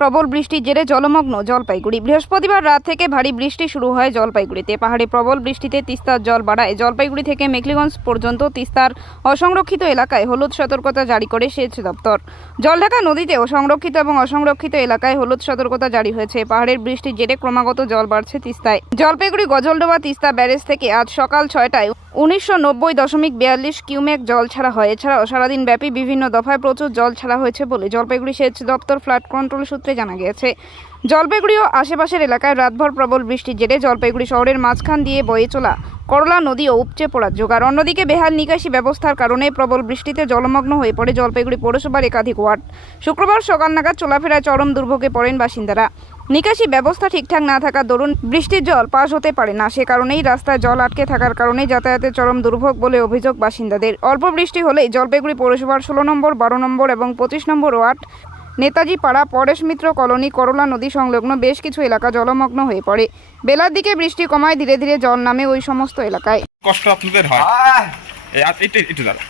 প্রবল বৃষ্টির জেরে জলমগ্ন জলপাইগুড়ি। বৃহস্পতিবার রাত থেকে ভারী বৃষ্টি শুরু হয় জলপাইগুড়িতে। পাহাড়ে প্রবল বৃষ্টিতে তিস্তার জল বাড়ায়। জলপাইগুড়ি থেকে মেকলিগঞ্জ পর্যন্ত তিস্তার অসংরক্ষিত এলাকায় হলুদ সতর্কতা জারি করে সেচ দপ্তর। জলঢাকা নদীতে সংরক্ষিত এবং অসংরক্ষিত এলাকায় হলুদ সতর্কতা জারি হয়েছে। পাহাড়ের বৃষ্টির জেরে ক্রমাগত জল বাড়ছে তিস্তায়। জলপাইগুড়ি, গজলডোবা, তিস্তা ব্যারেজ থেকে আজ সকাল ছয়টায় উনিশশো নব্বই দশমিক বিয়াল্লিশ কিউমেক জল ছাড়া হয়। এছাড়াও সারাদিন ব্যাপী বিভিন্ন দফায় প্রচুর জল ছাড়া হয়েছে বলে জলপাইগুড়ি সেচ দপ্তর ফ্লাড কন্ট্রোল সূত্রে জানা গিয়েছে, জলপাইগুড়ি ও আশেপাশের এলাকায় রাতভর প্রবল বৃষ্টির জেরে জলপাইগুড়ি শহরের মাঝখান দিয়ে বয়ে চলা করলা নদী ও উপচে পড়ার জোগাড়। অন্যদিকে বেহাল নিকাশি ব্যবস্থার কারণে প্রবল বৃষ্টিতে জলমগ্ন হয়ে পড়ে জলপাইগুড়ি পৌরসভার একাধিক ওয়ার্ড। শুক্রবার সকাল নাগাদ চলাফেরায় চরম দুর্ভোগে পড়েন বাসিন্দারা। নিকাশি ব্যবস্থা ঠিকঠাক না থাকার দরুন বৃষ্টির জল পাস হতে পারে না, সে কারণেই রাস্তায় জল আটকে থাকার কারণে যাতায়াতের চরম দুর্ভোগ বলে অভিযোগ বাসিন্দাদের। অল্প বৃষ্টি হলেই জলপাইগুড়ি পৌরসভার ষোলো নম্বর, বারো নম্বর এবং পঁচিশ নম্বর ওয়ার্ড নেতাজি পাড়া পরেশ মিত্র কলোনি করলা নদী সংলগ্ন বেশ কিছু এলাকা জলমগ্ন হয়ে পড়ে। বেলার দিকে বৃষ্টি কমায় ধীরে ধীরে জল নামে ওই সমস্ত এলাকায়। কষ্ট আপনাদের হয়? একটু একটু দাঁড়া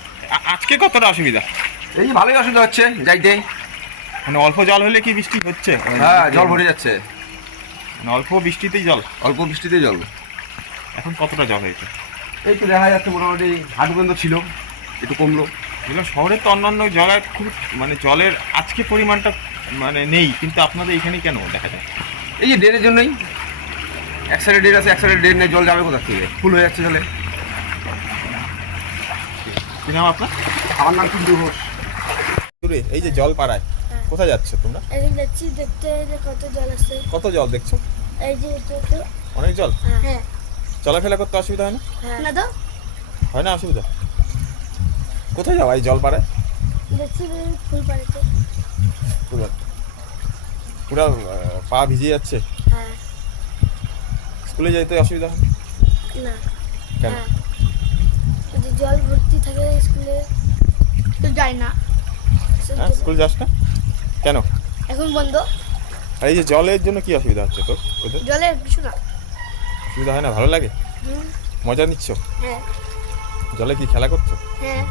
আজকে কতটা অসুবিধা? এই ভালোই অসুবিধা হচ্ছে যাইতে মানে অল্প জল হলে কি বৃষ্টি হচ্ছে? হ্যাঁ জল ভরে যাচ্ছে। মানে অল্প বৃষ্টিতেই জল? অল্প বৃষ্টিতে জল। এখন কতটা জল হয়েছে? এই তো দেখা যাচ্ছে মোটামুটি হাঁটু পর্যন্ত ছিল একটু কমলো। এগুলো শহরে তো অন্যান্য জায়গায় খুব মানে জলের আজকে পরিমাণটা মানে নেই কিন্তু আপনাদের এখানে কেন দেখা যায়? এই যে ড্রেনের জন্যই। এক সাইডে ড্রেন আছে এক সাইডে ড্রেন নেই জল যাবে কোথা থেকে? ফুল হয়ে যাচ্ছে জলে। কি নাম আপনার? আমার নাম কিন্তু ঘোষ। দূরে এই যে জল পাড়ায় কোথায় যাচ্ছ তোমরা? যাচ্ছি দেখতে যে কত জল আছে কত জল দেখছ? এই যে অনেক জল? হ্যাঁ। চলাফেরা করতে অসুবিধা হয় না? হ্যাঁ। না তো। হয় না অসুবিধা? কোথায় যাও এই জল পাড়ায় দেখছি যে ফুল পাড়েছে পুরো পা ভিজে যাচ্ছে? হ্যাঁ। স্কুলে যেতে অসুবিধা হয়? না। কেন? হ্যাঁ। জল ভর্তি থাকে স্কুলে তো যায় না। হ্যাঁ স্কুল যাস না? কেন? এখন বন্ধ। আর এই যে জলের জন্য কি অসুবিধা হচ্ছে তোর? জলের কিছু না। অসুবিধা হয় না? ভালো লাগে? মজা নিচ্ছ? হ্যাঁ। জলে কি খেলা করছ? হ্যাঁ।